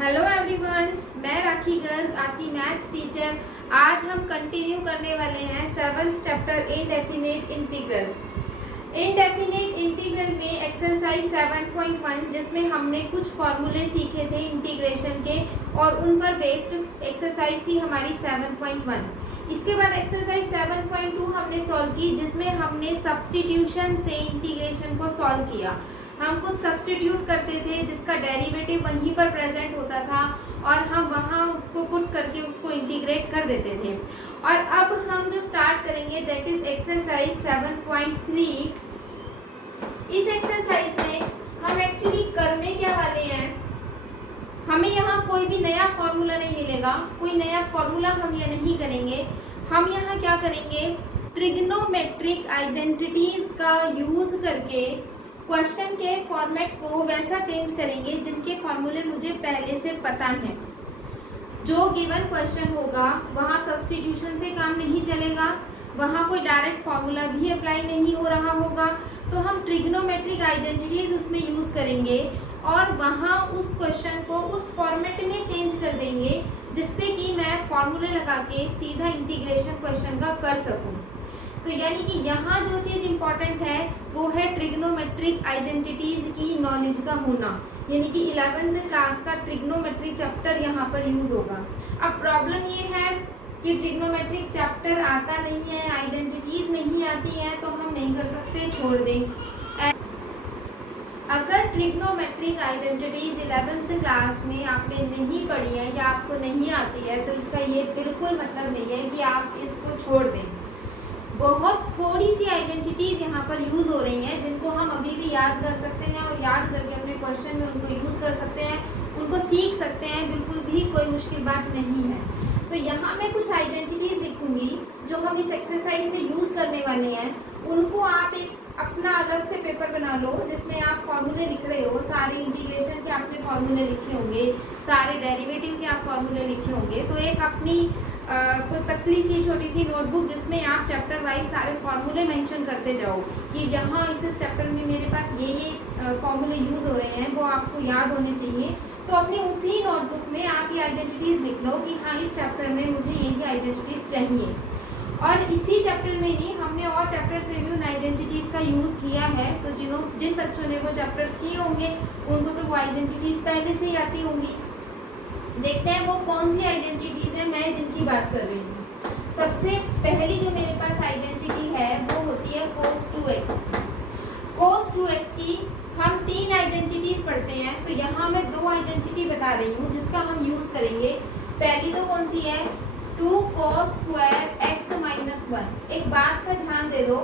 Hello everyone, मैं राखी गर्ग आपकी maths teacher. आज हम कंटिन्यू करने वाले हैं 7th chapter indefinite integral. Indefinite integral में एक्सरसाइज 7.1 जिसमें हमने कुछ फॉर्मूले सीखे थे इंटीग्रेशन के और उन पर बेस्ड एक्सरसाइज थी हमारी 7.1। इसके बाद एक्सरसाइज 7.2 हमने सॉल्व की जिसमें हमने सब्स्टिट्यूशन से इंटीग्रेशन को सॉल्व किया। हम कुछ सब्स्टिट्यूट करते थे जिसका डेरिवेटिव वहीं पर प्रेजेंट होता था और हम वहाँ उसको पुट करके उसको इंटीग्रेट कर देते थे। और अब हम जो स्टार्ट करेंगे दैट इज एक्सरसाइज 7.3। इस एक्सरसाइज में हम एक्चुअली करने क्या वाले हैं, हमें यहाँ कोई भी नया फॉर्मूला नहीं मिलेगा, कोई नया फॉर्मूला हम यहाँ नहीं करेंगे। हम यहाँ क्या करेंगे, ट्रिग्नोमेट्रिक आइडेंटिटीज का यूज करके क्वेश्चन के फॉर्मेट को वैसा चेंज करेंगे जिनके फॉर्मूले मुझे पहले से पता है। जो गिवन क्वेश्चन होगा वहाँ सब्स्टिट्यूशन से काम नहीं चलेगा, वहाँ कोई डायरेक्ट फॉर्मूला भी अप्लाई नहीं हो रहा होगा, तो हम ट्रिग्नोमेट्रिक आइडेंटिटीज उसमें यूज करेंगे और वहाँ उस क्वेश्चन को उस फॉर्मेट में चेंज कर देंगे जिससे कि मैं फॉर्मूले लगा के सीधा इंटीग्रेशन क्वेश्चन का कर सकूँ। तो यानी कि यहाँ जो चीज़ इम्पॉर्टेंट है वो है ट्रिग्नोमेट्रिक आइडेंटिटीज की नॉलेज का होना, यानी कि 11th क्लास का ट्रिग्नोमेट्रिक चैप्टर यहाँ पर यूज होगा। अब प्रॉब्लम ये है कि ट्रिग्नोमेट्रिक चैप्टर आता नहीं है, आइडेंटिटीज नहीं आती हैं, तो हम नहीं कर सकते, छोड़ दें। अगर ट्रिग्नोमेट्रिक आइडेंटिटीज 11th क्लास में आपने नहीं पढ़ी है या आपको नहीं आती है तो इसका ये बिल्कुल मतलब नहीं है कि आप इसको छोड़ दें। बहुत थोड़ी सी आइडेंटिटीज यहाँ पर यूज हो रही हैं जिनको हम अभी भी याद कर सकते हैं और याद करके अपने क्वेश्चन में उनको यूज कर सकते हैं, उनको सीख सकते हैं, बिल्कुल भी कोई मुश्किल बात नहीं है। तो यहाँ मैं कुछ आइडेंटिटीज लिखूंगी जो हम इस एक्सरसाइज में यूज करने वाले हैं। उनको आप एक अपना अलग से पेपर बना लो जिसमें आप फॉर्मूले लिख रहे हो, सारे इंटीग्रेशन के आपने फॉर्मूले लिखे होंगे, सारे डेरिवेटिव के आप फॉर्मूले लिखे होंगे। तो एक अपनी कोई पतली सी छोटी सी नोटबुक जिसमें आप चैप्टर वाइज सारे फॉर्मूले मेंशन करते जाओ कि यहाँ इस चैप्टर में मेरे पास ये फॉर्मूले यूज़ हो रहे हैं, वो आपको याद होने चाहिए। तो अपनी उसी नोटबुक में आप ये आइडेंटिटीज़ लिख लो कि हाँ इस चैप्टर में मुझे ये आइडेंटिटीज़ चाहिए। और इसी चैप्टर में नहीं, हमने और चैप्टर्स में भी उन आइडेंटिटीज़ का यूज़ किया है। तो जिन बच्चों ने वो चैप्टर्स किए होंगे उनको तो वो आइडेंटिटीज़ पहले से ही आती होंगी। देखते हैं वो कौन सी आइडेंटिटीज है मैं जिनकी बात कर रही हूँ। सबसे पहली जो मेरे पास आइडेंटिटी है वो होती है cos 2x। cos 2x की हम 3 आइडेंटिटीज पढ़ते हैं, तो यहाँ मैं 2 आइडेंटिटी बता रही हूँ जिसका हम यूज करेंगे। पहली तो कौन सी है, 2 cos स्क्वायर x माइनस 1। एक बात का ध्यान दे दो,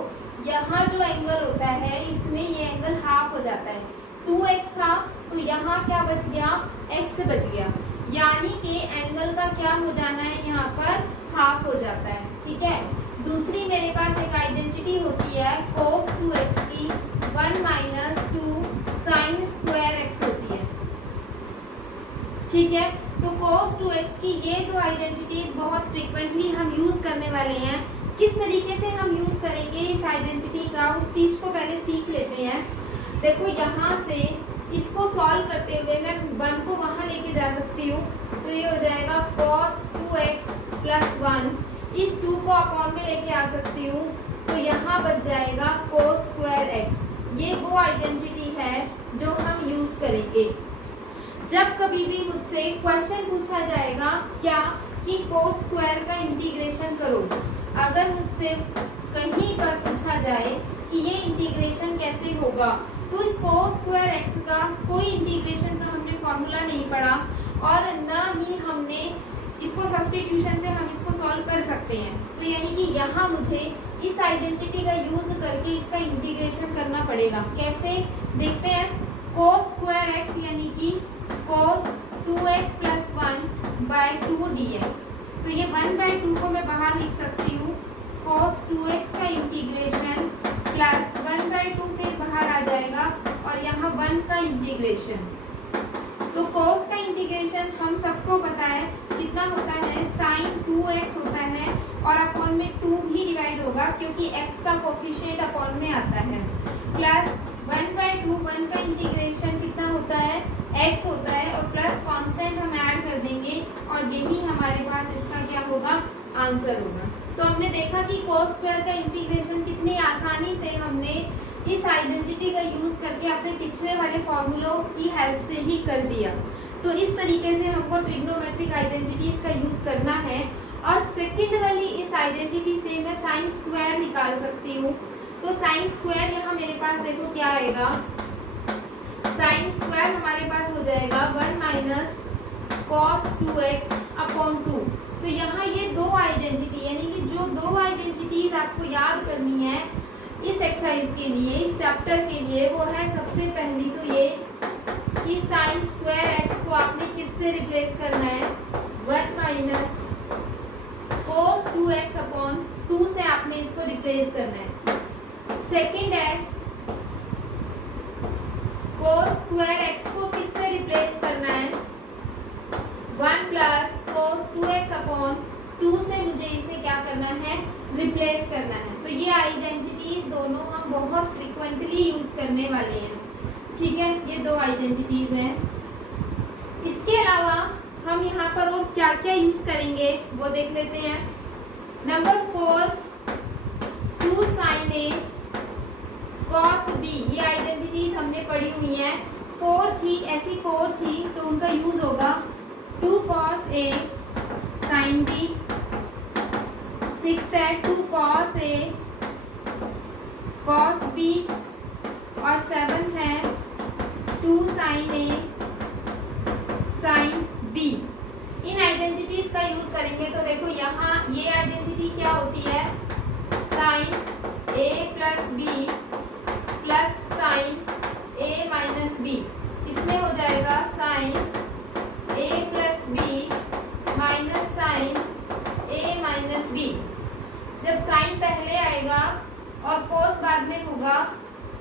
यहाँ जो एंगल होता है इसमें ये एंगल हाफ हो जाता है। 2x था तो यहाँ क्या बच गया, x बच गया, यानी कि एंगल का क्या हो जाना है, यहाँ पर हाफ हो जाता है। ठीक है। दूसरी मेरे पास एक आइडेंटिटी होती है cos 2x की 1 माइनस 2 साइन स्क्वायर x होती है। ठीक है। तो cos 2x की ये 2 आइडेंटिटीज बहुत फ्रीक्वेंटली हम यूज करने वाले हैं। किस तरीके से हम यूज करेंगे इस आइडेंटिटी का, उस चीज को पहले सीख लेते हैं। देखो यहाँ से इसको सॉल्व करते हुए मैं 1 को वहाँ लेके जा सकती हूँ, तो ये हो जाएगा cos 2x प्लस 1। इस 2 को अपॉन में लेके आ सकती हूँ, तो यहाँ बच जाएगा cos स्क्वायर x। ये वो आइडेंटिटी है जो हम यूज करेंगे जब कभी भी मुझसे क्वेश्चन पूछा जाएगा क्या कि cos स्क्वायर का इंटीग्रेशन करो। अगर मुझसे कहीं पर पूछा जाए कि ये इंटीग्रेशन कैसे होगा, तो इस cos स्क्वायर x का कोई इंटीग्रेशन का हमने फॉर्मूला नहीं पढ़ा और न ही हमने इसको सब्स्टिट्यूशन से हम इसको सॉल्व कर सकते हैं। तो यानी कि यहाँ मुझे इस आइडेंटिटी का यूज करके इसका इंटीग्रेशन करना पड़ेगा। कैसे, देखते हैं। cos स्क्वायर x यानी कि cos 2x plus 1 bye 2 dx। तो ये 1/2 को मैं बाहर लिख सकती हूँ, cos 2x का इंटीग्रेशन प्लस 1/2 फिर बाहर आ जाएगा और यहाँ 1 का इंटीग्रेशन। तो cos का इंटीग्रेशन हम सबको पता है कितना होता है, sin 2x होता है और अपॉन में 2 भी डिवाइड होगा क्योंकि x का कोफिशिएंट अपॉन में आता है, प्लस 1/2। 1 का इंटीग्रेशन कितना होता है, x होता है और प्लस कांस्टेंट हम और यही हमारे पास इसका क्या होगा, आंसर होगा। तो हमने देखा कि cos स्क्वायर का इंटीग्रेशन कितनी आसानी से हमने इस आइडेंटिटी का यूज करके अपने पिछले वाले फॉर्मूलों की हेल्प से ही कर दिया। तो इस तरीके से हमको ट्रिग्नोमेट्रिक आइडेंटिटीज का यूज करना है। और सेकंड वाली इस आइडेंटिटी से मैं साइन स्क्वायर निकाल सकती हूँ। तो साइन स्क्वायर यहाँ मेरे पास देखो क्या आएगा, साइन स्क्वायर हमारे पास हो जाएगा 1 माइनस कॉस 2x अपॉन 2। तो यहाँ ये दो आइडेंटिटी, यानी कि जो दो आइडेंटिटीज आपको याद करनी है इस एक्सरसाइज के लिए, इस चैप्टर के लिए, वो है सबसे पहली तो ये कि साइन स्क्वायर x को आपने किससे रिप्लेस करना है, 1 माइनस cos 2x अपॉन 2 से आपने इसको रिप्लेस करना है। सेकंड है cos स्क्वायर x को किससे रिप्लेस करना है, 1 प्लस cos 2x अपॉन 2 से मुझे इसे क्या करना है, रिप्लेस करना है। तो ये आइडेंटिटीज दोनों हम बहुत फ्रीक्वेंटली यूज करने वाले हैं, ठीक है। ये दो आइडेंटिटीज हैं। इसके अलावा हम यहाँ पर और क्या क्या यूज करेंगे वो देख लेते हैं। Number 4 2 sin a cos b, ये आइडेंटिटीज हमने पढ़ी हुई हैं। 4 थी, ऐसी 4 थी तो उनका यूज होगा 2 cos a sin b। 6 है 2 cos a cos b, और 7 है 2 sin a sin b। In identities का यूज करेंगे। तो देखो यहाँ ये आइडेंटिटी क्या होती है, sin a plus b plus sin a minus b। इसमें हो जाएगा sin a plus b minus sin a minus b। जब साइन पहले आएगा और cos बाद में होगा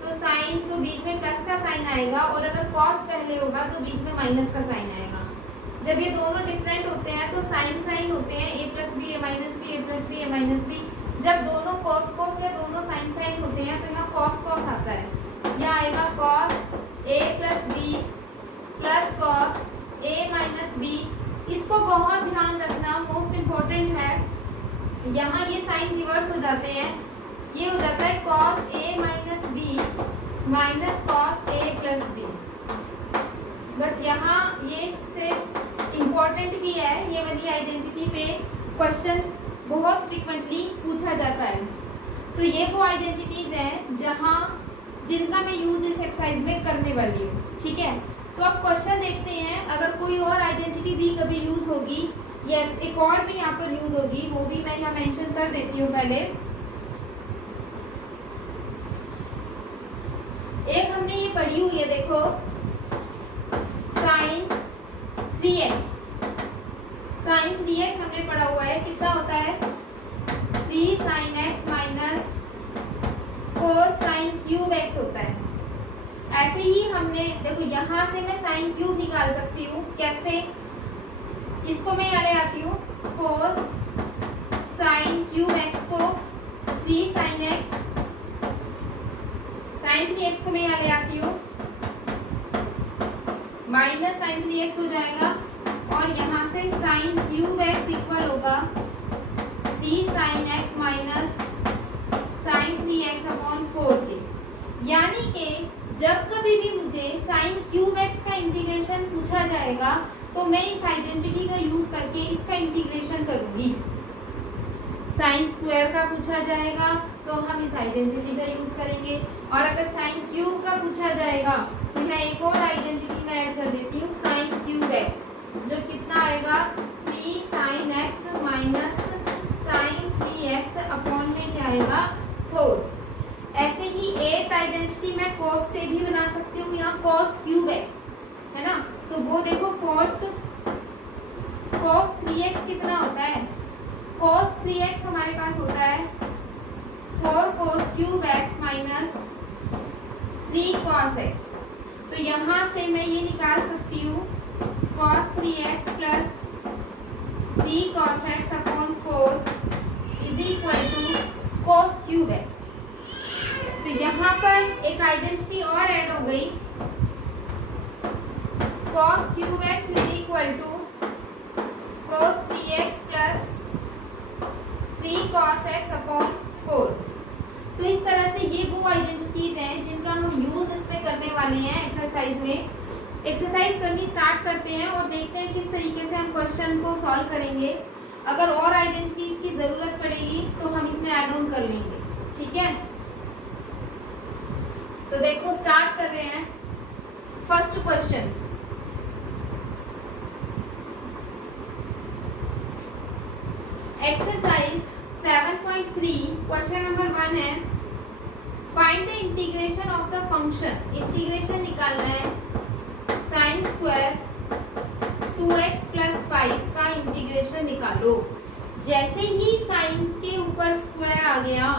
तो साइन, तो बीच में प्लस का साइन आएगा, और अगर cos पहले होगा तो बीच में माइनस का साइन आएगा। जब ये दोनों डिफरेंट होते हैं तो साइन साइन होते हैं, a plus b a minus b, a plus b a minus b. जब दोनों cos cos या दोनों साइन साइन होते हैं तो यहाँ cos cos आता है, यहाँ आएगा cos a plus b plus cos a minus b. इसको बहुत ध्यान रखना, मोस्ट इम्पोर्टेंट है। यहाँ ये साइन रिवर्स हो जाते हैं, ये हो जाता है cos a minus b minus cos a plus b. बस यहाँ ये सबसे इम्पोर्टेंट भी है, ये वाली आइडेंटिटी पे क्वेश्चन बहुत फ्रीक्वेंटली पूछा जाता है। तो ये वो आइडेंटिटीज हैं जहाँ जिनका मैं यूज इस एक्सरसाइज में करने वाली हूँ, ठीक है। तो अब क्वेश्चन देखते हैं, अगर कोई और आइडेंटिटी भी कभी यूज होगी, यस एक और भी यहाँ पर यूज होगी, वो भी मैं यहाँ मेंशन कर देती हूँ पहले। एक हमने ये पढ़ी हुई है, देखो साइन 3x। साइन 3x हमने पढ़ा हुआ है, कितना होता है 3 sin x minus 4 sin cube x होता है। ऐसे ही हमने देखो यहाँ से मैं साइन क्यूब निकाल सकती हूँ, कैसे, इसको मैं यहाँ ले आती हूँ 4 sin क्यूब x को 3 sin x, sin 3x को मैं यहाँ ले आती हूँ, माइनस sin 3x हो जाएगा, और यहाँ से sin क्यूब x इक्वल होगा 3 sin x minus sin 3x upon 4 के। यानी कि जब कभी भी मुझे sin क्यूब x का इंटीग्रेशन पूछा जाएगा तो मैं इस आइडेंटिटी का यूज करके इसका इंटीग्रेशन करूंगी। साइन स्क्वायर का पूछा जाएगा तो हम इस आइडेंटिटी का यूज करेंगे, और अगर साइन क्यूब का पूछा जाएगा तो यहाँ एक और आइडेंटिटी मैं ऐड कर देती हूँ, साइन क्यूब x, जो कितना आएगा 3 sin x minus sin 3x upon में क्या आएगा 4। ऐसे ही 8th आइडेंटिटी मैं cos से भी बना सकती हूँ, यहाँ cos क्यूब x है ना। तो वो देखो 4th cos 3x कितना होता है, cos 3x हमारे पास होता है 4 cos cube x minus 3 cos x। तो यहाँ से मैं ये निकाल सकती हूँ cos 3x plus 3 cos x upon 4 is equal to cos cube x। तो यहाँ पर एक आइडेंटिटी और ऐड हो गई, cos cube x is equal to 4x upon 4। तो इस तरह से ये वो आइडेंटिटीज हैं जिनका हम यूज इसमें करने वाले हैं एक्सरसाइज में। एक्सरसाइज करनी स्टार्ट करते हैं और देखते हैं किस तरीके से हम क्वेश्चन को सॉल्व करेंगे। अगर और आइडेंटिटीज की जरूरत पड़ेगी तो हम इसमें ऐड ऑन कर लेंगे, ठीक है। तो देखो स्टार्ट कर रहे हैं। First question, exercise 7.3 question number 1 है, find the integration of the function. Integration निकालना है साइन स्क्वायर 2x प्लस 5 का इंटीग्रेशन निकालो। जैसे ही साइन के ऊपर स्क्वायर आ गया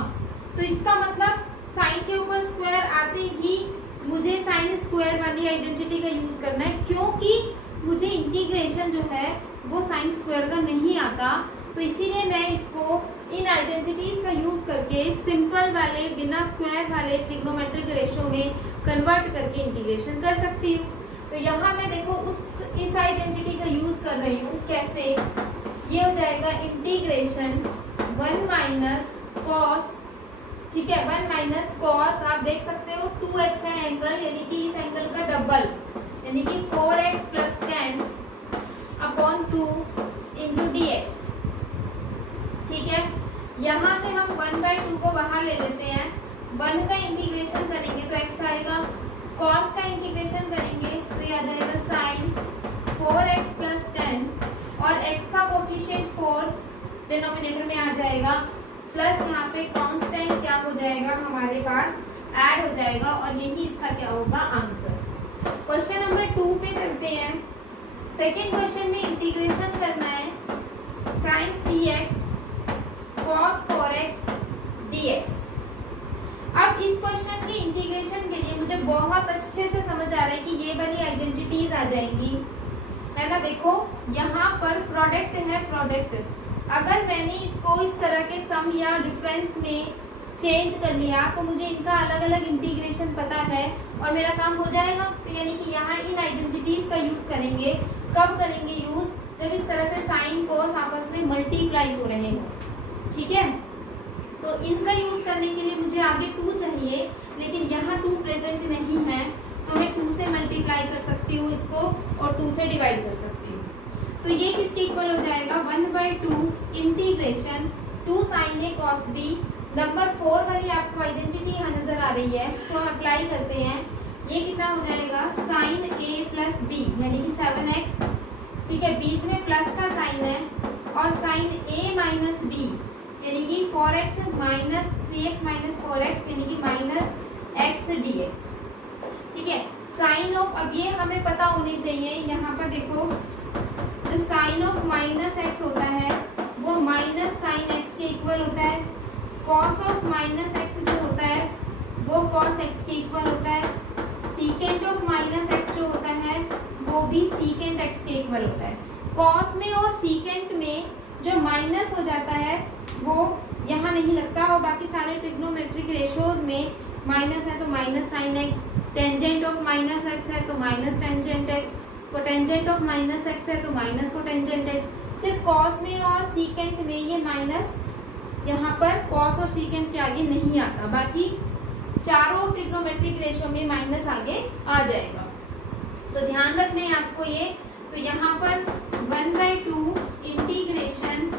तो इसका मतलब साइन के ऊपर स्क्वायर आते ही मुझे साइन स्क्वायर वाली आइडेंटिटी का यूज करना है, क्योंकि मुझे इंटीग्रेशन जो है वो साइन स्क्वायर का नहीं आता। तो इसीलिए मैं इसको इन आइडेंटिटीज का यूज करके सिंपल वाले बिना स्क्वायर वाले ट्रिग्नोमेट्रिक रेशो में कन्वर्ट करके इंटीग्रेशन कर सकती हूँ। तो यहाँ मैं देखो इस आइडेंटिटी का यूज कर रही हूँ। कैसे? ये हो जाएगा इंटीग्रेशन 1 माइनस कॉस, ठीक है, 1 माइनस कॉस, आप देख सकते हो 2x है एंगल, यानी कि इस एंगल का डबल, यानी कि 4x plus 10 upon 2 into dx, ठीक है। यहाँ से हम 1/2 को बाहर ले लेते हैं। 1 का इंटीग्रेशन करेंगे तो x आएगा, cos का इंटीग्रेशन करेंगे तो ये आ जाएगा sin 4x प्लस 10 और x का कोफिशिएंट 4 डिनोमिनेटर में आ जाएगा, प्लस यहाँ पे कांस्टेंट क्या हो जाएगा हमारे पास ऐड हो जाएगा, और यही इसका क्या होगा आंसर। क्वेश्चन नंबर 2 पे चलते हैं। सेकेंड क्वेश्चन में इंटीग्रेशन करना है sin 3x cos 4x dx। अब इस क्वेश्चन की इंटीग्रेशन के लिए मुझे बहुत अच्छे से समझ आ रहा है कि ये वाली आइडेंटिटीज आ जाएंगी, है ना। देखो यहाँ पर प्रोडक्ट है, प्रोडक्ट अगर मैंने इसको इस तरह के सम या डिफरेंस में चेंज कर लिया तो मुझे इनका अलग अलग इंटीग्रेशन पता है और मेरा काम हो जाएगा। तो यानी कि यहाँ इन आइडेंटिटीज का यूज करेंगे। कब करेंगे यूज? जब इस तरह से साइन कोस आपस में मल्टीप्लाई हो रहे हो, ठीक है। तो इनका यूज करने के लिए मुझे आगे 2 चाहिए, लेकिन यहाँ 2 प्रेजेंट नहीं है, तो मैं 2 से मल्टीप्लाई कर सकती हूँ इसको और 2 से डिवाइड कर सकती हूँ। तो ये किसके इक्वल हो जाएगा? 1/2 integration 2 sin a cos b। Number 4 वाली आपको आइडेंटिटी यहाँ नजर आ रही है, तो हम अप्लाई करते हैं। ये कितना हो जाएगा? sin a प्लस b, यानी कि 7x, ठीक है, बीच में प्लस का साइन है, और sin a माइनस b यानी कि 4x minus 3x minus 4x यानी कि माइनस x dx, ठीक है। साइन ऑफ, अब ये हमें पता होनी चाहिए, यहाँ पर देखो जो साइन ऑफ माइनस x होता है वो माइनस साइन x के इक्वल होता है। कॉस ऑफ माइनस x जो होता है वो कॉस x के इक्वल होता है। सीकेंट ऑफ माइनस x जो होता है वो भी सीकेंट x के इक्वल होता है। कॉस में और सीकेंट में जो माइनस हो जाता है वो यहाँ नहीं लगता, और बाकी सारे ट्रिग्नोमेट्रिक रेशोज में माइनस है तो minus sine x, tangent of minus x है तो minus tangent x, cotangent of minus x है तो माइनस कोटेंजेंट एक्स। सिर्फ कॉस में और सीकेंट में ये माइनस यहाँ पर कॉस और सीकेंट के आगे नहीं आता, बाकी चारों ट्रिग्नोमेट्रिक रेशो में माइनस आगे आ जाएगा। तो ध्यान रखना है आपको ये। तो यहाँ पर 1/2 इंटीग्रेशन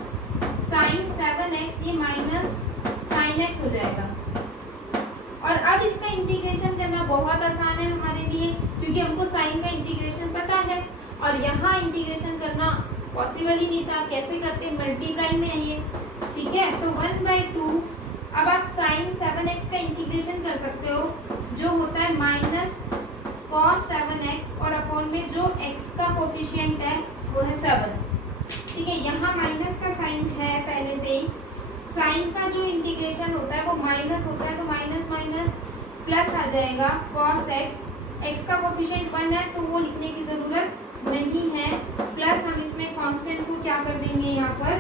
साइन 7x, ये माइनस साइन x हो जाएगा। और अब इसका इंटीग्रेशन करना बहुत आसान है हमारे लिए, क्योंकि हमको साइन का इंटीग्रेशन पता है, और यहाँ इंटीग्रेशन करना पॉसिबल ही नहीं था। कैसे करते? मल्टीप्लाई में है ये, ठीक है। तो 1/2, अब आप साइन 7x का इंटीग्रेशन कर सकते हो, जो होता है माइनस कॉस 7x, और अपॉन में जो x का कोफिशिएंट है वो है 7, ठीक है। यहाँ माइनस का साइन है पहले से ही। साइन का जो इंटीग्रेशन होता है वो माइनस होता है, तो माइनस माइनस प्लस आ जाएगा कॉस x का कोफिशिएंट 1 है तो वो लिखने की ज़रूरत नहीं है, प्लस हम इसमें कांस्टेंट को क्या कर देंगे, यहाँ पर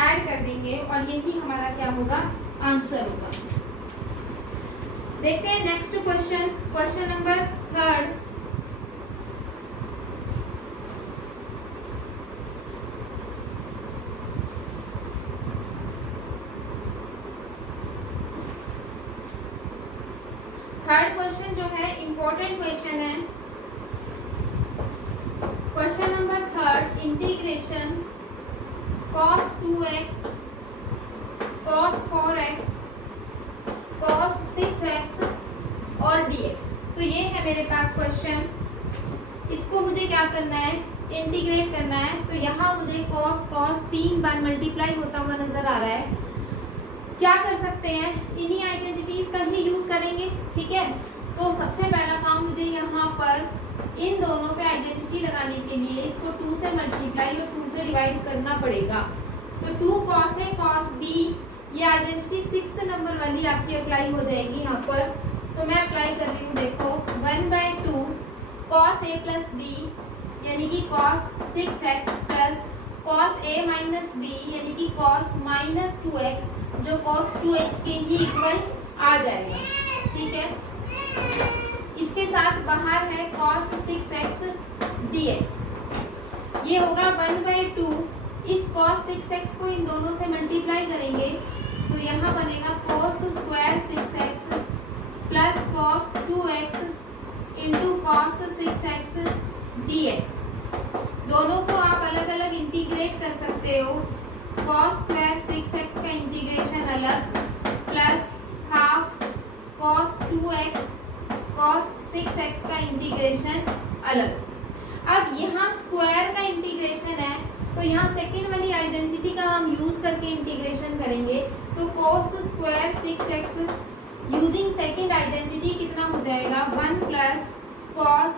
ऐड कर देंगे, और यही हमारा क्या होगा, आंसर होगा। देखते हैं next question, question number 3। Important question है। Question number 3, integration cos 2x, cos 4x, cos 6x और dx। तो ये है मेरे पास क्वेश्चन। इसको मुझे क्या करना है, इंटीग्रेट करना है। तो यहाँ मुझे cos 3 बार मल्टीप्लाई होता हुआ नजर आ रहा है। क्या कर सकते हैं, इन्हीं आइडेंटिटीज का ही यूज करेंगे। ठीक है, तो सबसे पहला काम मुझे यहाँ पर इन दोनों पे आइडेंटिटी लगाने के लिए इसको 2 से मल्टीप्लाई और 2 से डिवाइड करना पड़ेगा। तो 2 cos a cos b, ये आइडेंटिटी 6th नंबर वाली आपकी अप्लाई हो जाएगी यहाँ पर। तो मैं अप्लाई कर रही हूँ, देखो 1/2 cos a प्लस b यानी कि cos 6x plus cos a minus b यानी कि cos माइनस 2x, जो cos 2x के ही इक्वल आ जाएगा। ठीक है, इसके साथ बाहर है cos 6x dx। ये होगा 1/2, इस cos 6x को इन दोनों से मल्टीप्लाई करेंगे तो यहाँ बनेगा cos square 6x plus cos 2x into cos 6x dx। दोनों को आप अलग अलग इंटीग्रेट कर सकते हो। cos स्क्वायर 6x का इंटीग्रेशन अलग plus half cos 2x cos 6x का इंटीग्रेशन अलग। अब यहाँ स्क्वायर का इंटीग्रेशन है तो यहाँ सेकेंड वाली आइडेंटिटी का हम यूज करके इंटीग्रेशन करेंगे। तो cos square 6x using second identity कितना हो जाएगा, 1 प्लस cos,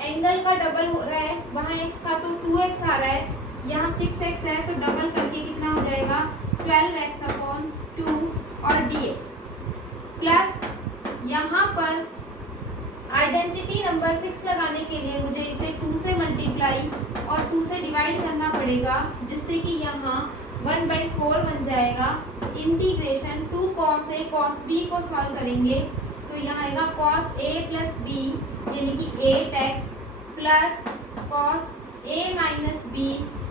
एंगल का डबल हो रहा है, वहाँ x था तो 2x आ रहा है, यहाँ 6x है तो डबल करके कितना हो जाएगा 12x/2 और dx प्लस यहाँ पर आइडेंटिटी नंबर 6 लगाने के लिए मुझे इसे 2 से मल्टीप्लाई और 2 से डिवाइड करना पड़ेगा, जिससे कि यहाँ 1/4 बन जाएगा। Integration 2 cos a cos b को सॉल्व करेंगे तो यहाँ आएगा cos a प्लस b यानी कि 8x plus cos a minus b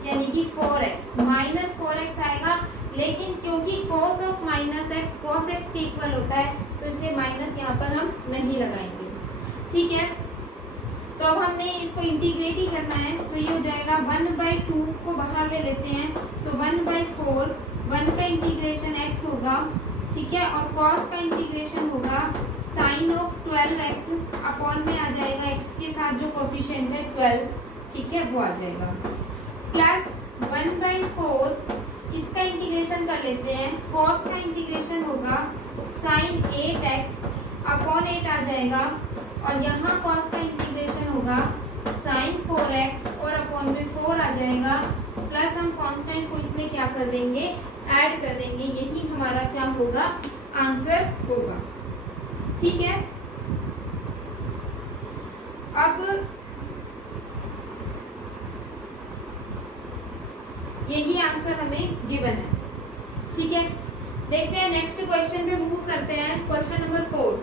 यानी कि 4x, माइनस 4x आएगा। लेकिन क्योंकि cos of minus x cos x के इक्वल होता है तो इसलिए माइनस यहाँ पर हम नहीं लगाएंगे। ठीक है, तो अब हमने इसको इंटीग्रेट ही करना है तो ये हो जाएगा 1/2 को बाहर ले लेते हैं तो 1/4, 1 का इंटीग्रेशन x होगा। ठीक है, और cos का इंटीग्रेशन होगा साइन ऑफ 12x अपॉन में आ जाएगा x के साथ जो कोफिशिएंट है 12। ठीक है, वो आ जाएगा प्लस 1/4, इसका इंटीग्रेशन कर लेते हैं। cos का इंटीग्रेशन होगा साइन 8x अपॉन 8 आ जाएगा और यहाँ cos का इंटीग्रेशन होगा साइन 4x और अपॉन में 4 आ जाएगा प्लस हम कांस्टेंट को इसमें क्या कर देंगे, ऐड कर देंगे। यही हमारा क्या होगा, आंसर होगा। ठीक है, अब यही आंसर हमें गिवन है। ठीक है, देखते हैं नेक्स्ट क्वेश्चन पे मूव करते हैं। क्वेश्चन नंबर 4,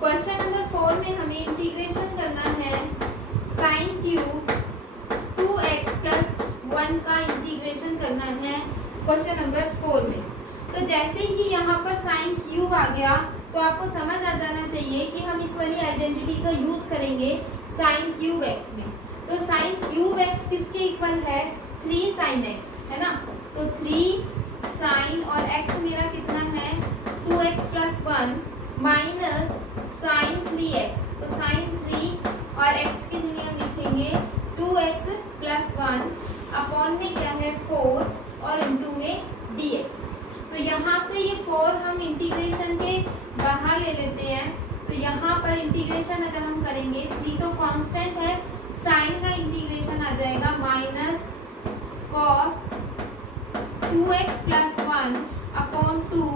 क्वेश्चन नंबर 4 में हमें इंटीग्रेशन करना है साइन क्यूब 2x प्लस 1 का इंटीग्रेशन करना है क्वेश्चन नंबर 4 में। तो जैसे ही यहाँ पर साइन क्यूब आ गया तो आपको समझ आ जाना चाहिए कि हम इस वाली आइडेंटिटी का यूज करेंगे साइन क्यूब x में। तो साइन क्यूब x किसके इक्वल है, 3 sin x, है ना। तो 3 sin और x मेरा कितना है 2x plus 1 minus sign 3x। तो साइन 3 और x की जगह हम लिखेंगे 2x प्लस 1 अपॉन में क्या है 4 और इंटू में dx। तो यहाँ से ये 4 हम इंटीग्रेशन के बाहर ले लेते हैं। तो यहाँ पर इंटीग्रेशन अगर हम करेंगे 3 तो कांस्टेंट है, साइन का इंटीग्रेशन आ जाएगा minus cos 2x plus 1 upon 2,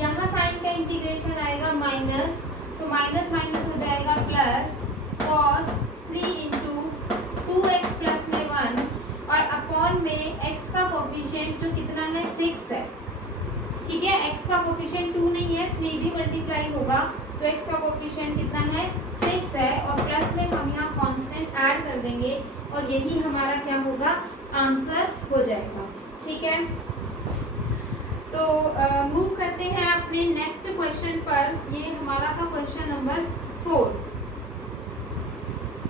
यहाँ साइन का इंटीग्रेशन आएगा माइनस, तो माइनस माइनस हो जाएगा plus cos 3 into 2x plus में 1 और अपॉन में x का कोफिशिएंट जो कितना है 6 है। ठीक है, x का कोफिशिएंट 2 नहीं है, 3 भी मल्टीप्लाई होगा तो x का कोफिशिएंट कितना है 6 है और प्लस में हम यहाँ कांस्टेंट ऐड कर देंगे और यही हमारा क्या होगा, आंसर हो जाएगा। ठीक है, तो मूव करते हैं अपने नेक्स्ट क्वेश्चन पर। ये हमारा था क्वेश्चन नंबर 4।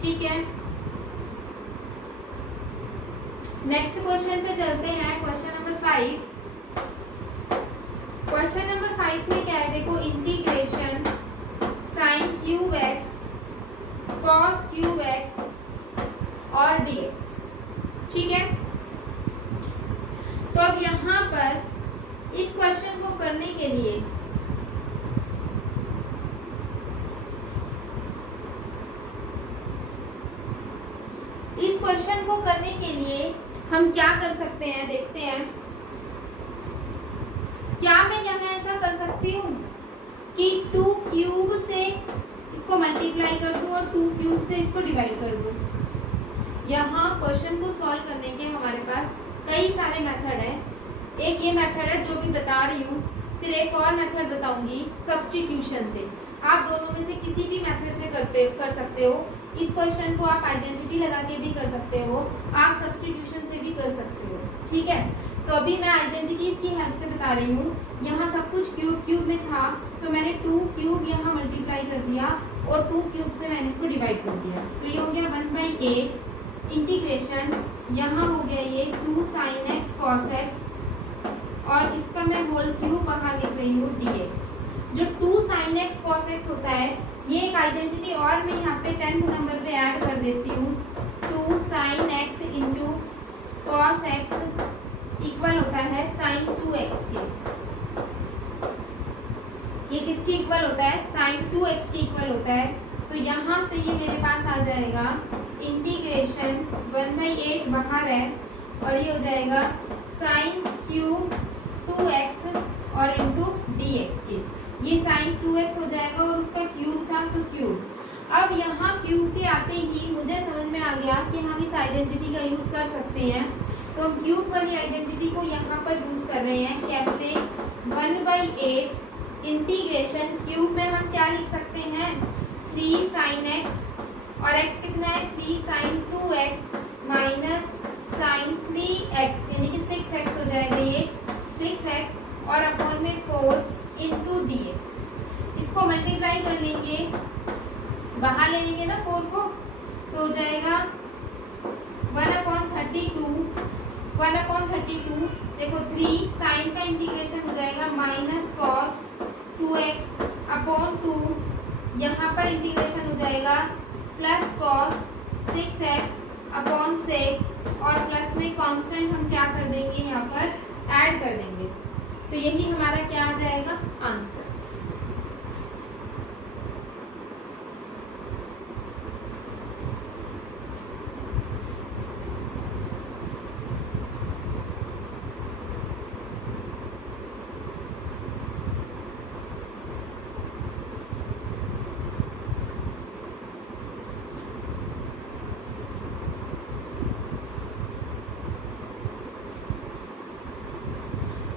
ठीक है, नेक्स्ट क्वेश्चन पे चलते हैं, क्वेश्चन नंबर 5। क्वेश्चन नंबर 5 में क्या है, देखो, integration sine cube x cos cube x और dx। ठीक है, तो अब यहाँ पर इस क्वेश्चन को करने के लिए हम क्या कर सकते हैं, देखते हैं। क्या मैं यहाँ ऐसा कर सकती हूँ कि 2 क्यूब से इसको मल्टीप्लाई कर दूं और 2 क्यूब से इसको डिवाइड कर दूं। यहाँ क्वेश्चन को सॉल्व करने के हमारे पास कई सारे मेथड है। एक ये मेथड है जो भी बता रही हूँ, फिर एक और मेथड बताऊंगी सब्स्टिट्यूशन से। आप दोनों में से किसी भी मेथड से कर सकते हो। इस क्वेश्चन को आप आइडेंटिटी लगा के भी कर सकते हो, आप सब्स्टिट्यूशन से भी कर सकते हो। ठीक है, तो अभी मैं आइडेंटिटीज की हेल्प से बता रही हूँ। यहाँ सब कुछ क्यूब क्यूब में था, तो मैंने 2 क्यूब यहाँ मल्टीप्लाई कर दिया और 2 क्यूब से मैंने इसको डिवाइड कर दिया। तो ये हो गया 1/8 इंटीग्रेशन, यहाँ हो गया ये 2 sin x cos x और इसका मैं होल क्यूब बाहर लिख रही हूँ dx। जो 2 sin x cos x होता है, ये एक आइडेंटिटी और मैं यहाँ पे 10th नंबर पे ऐड कर देती हूँ। 2 sin x into cos x equal होता है sin 2x के। ये किसके इक्वल होता है, sin 2x के इक्वल होता है। तो यहाँ से ये मेरे पास आ जाएगा इंटीग्रेशन 1/8 बाहर है और ये हो जाएगा sin क्यूब 2x और इंटू dx के। ये sin 2x हो जाएगा और उसका क्यूब था तो क्यूब। अब यहाँ क्यूब के आते ही मुझे समझ में आ गया कि हम इस आइडेंटिटी का यूज़ कर सकते हैं। तो हम क्यूब वाली आइडेंटिटी को यहाँ पर यूज़ कर रहे हैं। कैसे, 1/8 इंटीग्रेशन, क्यूब में हम क्या लिख सकते हैं, 3 sin x और x कितना है 3 sin 2x minus sin 3x यानी कि 6x हो जाएगा, ये 6x और अपॉन में 4 इंटू dx। इसको मल्टीप्लाई कर लेंगे, बाहर ले लेंगे ना 4 को, तो हो जाएगा 1/32। देखो 3 साइन का इंटीग्रेशन हो जाएगा माइनस कॉस 2x अपॉन 2, यहाँ पर इंटीग्रेशन हो जाएगा प्लस कॉस 6x अपॉन 6 और प्लस में कांस्टेंट हम क्या कर देंगे, यहाँ पर ऐड कर देंगे। तो यही हमारा क्या आ जाएगा, आंसर।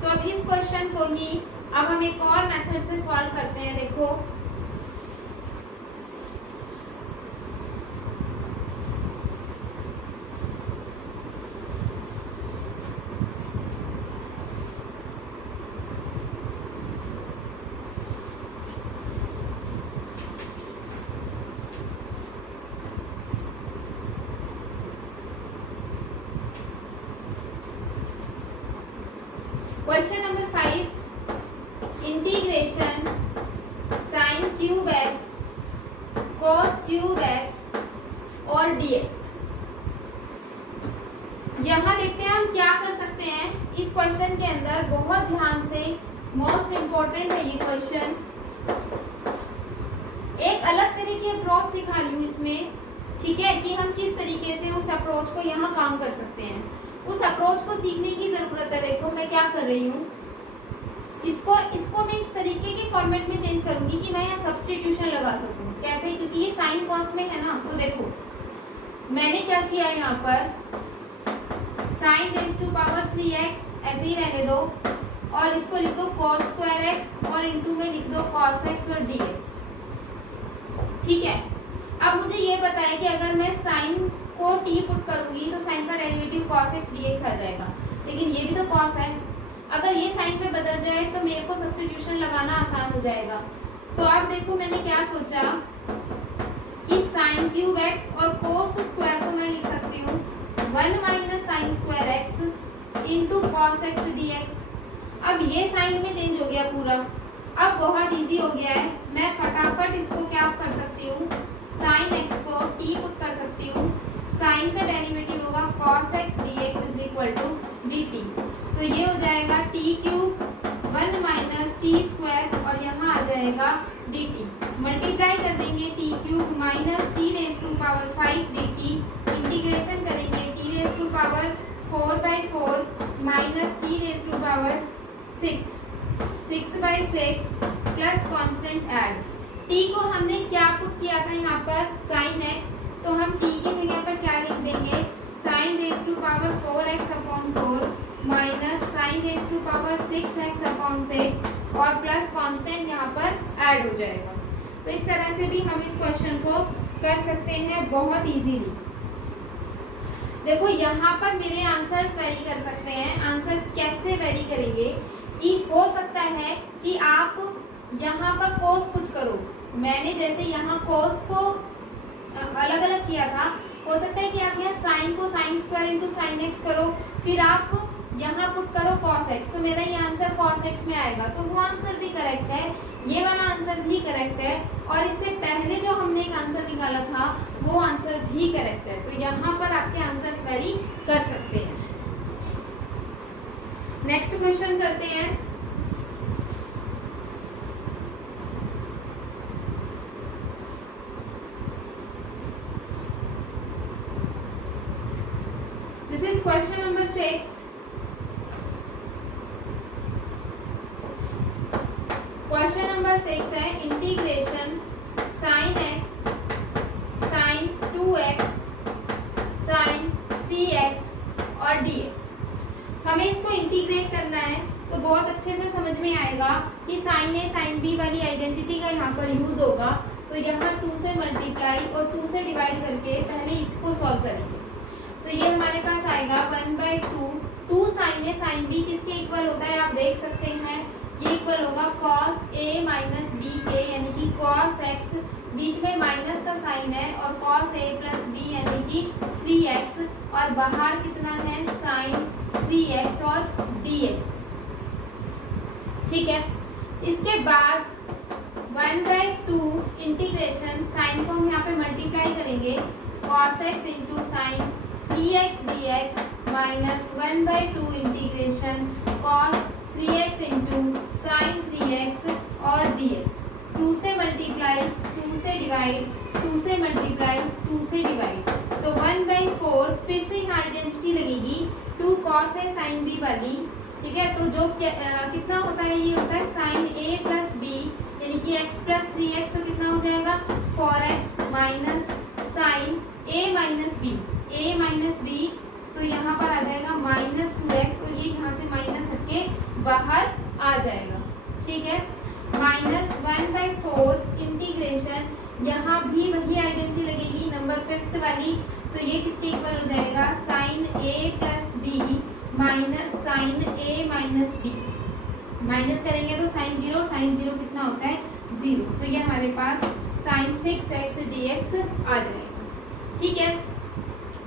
तो अब इस क्वेश्चन को ही अब हम एक और मेथड से सॉल्व करते हैं। देखो, question number 5, integration sine cube x cos cube x और dx। यहाँ देखते हैं हम क्या कर सकते हैं इस क्वेश्चन के अंदर। बहुत ध्यान से, मोस्ट इम्पोर्टेंट है ये क्वेश्चन। एक अलग तरह की अप्रोच सिखा रही हूँ इसमें, ठीक है, कि हम किस तरीके से उस अप्रोच को यहाँ काम कर सकते हैं। उस अप्रोच को सीखने की जरूरत है। देखो मैं क्या कर रही हूँ, इसको मैं इस तरीके के फॉर्मेट में चेंज करूंगी कि मैं यहाँ सब्स्टिट्यूशन लगा सकूं। कैसे, क्योंकि ये साइन कॉस में है ना। तो देखो मैंने क्या किया है, यहाँ पर sign raise to power 3x ऐसे ही रहने दो और इसको लिख दो cos स्क्वायर x और इंटू में लिख दो cos x और dx। ठीक है, अब मुझे ये पता है कि अगर मैं साइन को t पुट करूंगी तो साइन का डेरिवेटिव cos x dx आ जाएगा, लेकिन ये भी तो cos है। अगर ये साइन में बदल जाए तो मेरे को सब्स्टिट्यूशन लगाना आसान हो जाएगा। तो अब देखो मैंने क्या सोचा कि साइन क्यूब x और कोस स्क्वायर को मैं लिख सकती हूँ 1 minus sine square x into cos x D x. अब ये साइन में चेंज हो गया पूरा, अब बहुत इजी हो गया है। मैं फटाफट इसको क्या कर सकती हूँ, साइन एक्स को t पुट कर सकती हूँ। साइन का डेरिवेटिव होगा cos x dx is equal to dt। तो ये हो जाएगा t cube 1 minus t square और यहाँ आ जाएगा dt। मल्टीप्लाई कर देंगे t cube minus t raise to power 5 dt। Integration करेंगे t raise to power 4/4 minus t raise to power 6/6 plus constant add. t को हमने क्या पुट किया था यहाँ पर, साइन x, तो हम t की जगह पर क्या लिख देंगे, sine raise to power 4x/4 minus sine raise to power 6x/6 और प्लस कांस्टेंट यहाँ पर ऐड हो जाएगा। तो इस तरह से भी हम इस क्वेश्चन को कर सकते हैं बहुत इजीली। देखो यहाँ पर मेरे आंसर्स वेरी कर सकते हैं। आंसर कैसे वेरी करेंगे कि हो सकता है कि आप यहाँ पर कोस पुट करो, मैंने जैसे यहाँ कोस को अलग अलग किया था, हो सकता है कि आप यहाँ साइन को sine square into sine x करो, फिर आप यहाँ पुट करो cos x, तो मेरा ये आंसर cos x में आएगा। तो वो आंसर भी करेक्ट है, ये वाला आंसर भी करेक्ट है, और इससे पहले जो हमने एक आंसर निकाला था वो आंसर भी करेक्ट है। तो यहाँ पर आपके आंसर्स वेरी कर सकते हैं। नेक्स्ट क्वेश्चन करते हैं। This is question number 6। Question number 6 है integration sine x sine 2x sine 3x और dx। हमें इसको इंटीग्रेट करना है तो बहुत अच्छे से समझ में आएगा कि साइन ए साइन बी वाली आइडेंटिटी का यहाँ पर यूज होगा। तो यहाँ 2 से मल्टीप्लाई और 2 से डिवाइड करके पहले इसको सॉल्व करेंगे। तो ये हमारे पास आएगा 1/2। 2 साइन ए साइन बी किसके इक्वल होता है आप देख सकते हैं, ये इक्वल होगा cos a माइनस बी के, यानी कि cos x, बीच में माइनस का साइन है, और cos a प्लस बी यानी कि 3x, और बाहर कितना है साइन 3x और dx। ठीक है, इसके बाद 1/2 इंटीग्रेशन साइन को हम यहाँ पे मल्टीप्लाई करेंगे cos x into sine 3x dx minus 1/2 integration cos 3x into sine 3x और dx। 2 से मल्टीप्लाई 2 से डिवाइड 2 से मल्टीप्लाई 2 से डिवाइड, तो 1/4। फिर से यहाँ आइडेंटिटी लगेगी 2 cos है साइन b वाली। ठीक है, तो जो कितना होता है, ये होता है साइन a प्लस b, यानी कि x प्लस 3x, तो कितना हो जाएगा 4x minus sine a minus b, तो यहाँ पर आ जाएगा माइनस 2x, और ये यहाँ से माइनस हटके बाहर आ जाएगा। ठीक है, माइनस 1/4 इंटीग्रेशन, यहाँ भी वही आइडेंटिटी लगेगी नंबर 5 वाली, तो ये किसके इक्वल हो जाएगा sine a plus b minus sine a minus b. Minus करेंगे तो साइन 0, साइन 0 कितना होता है 0, तो ये हमारे पास साइन 6x dx आ जाएगा। ठीक है,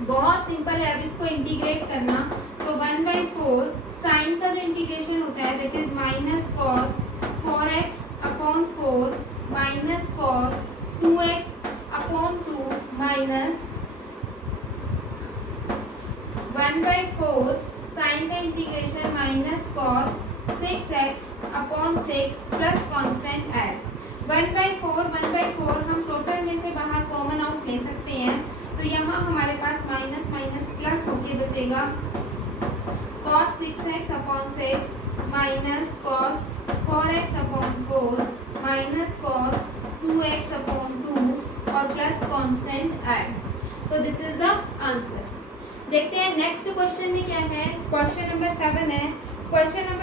बहुत सिंपल है। अब इसको इंटीग्रेट करना, तो 1/4 साइन का जो इंटीग्रेशन होता है that is minus cos 4x/4 minus cos 2x/2 minus 1/4 sine का integration minus cos 6x/6 plus constant add. 1/4 हम टोटल में से बाहर कॉमन आउट ले सकते हैं, तो यहाँ हमारे पास माइनस माइनस प्लस होके बचेगा cos 6x/6 minus cos 4x/4 minus cos 2x/2 और plus constant add. So this is the answer. देखते हैं नेक्स्ट क्वेश्चन में क्या है। क्वेश्चन नंबर 7 है। Question number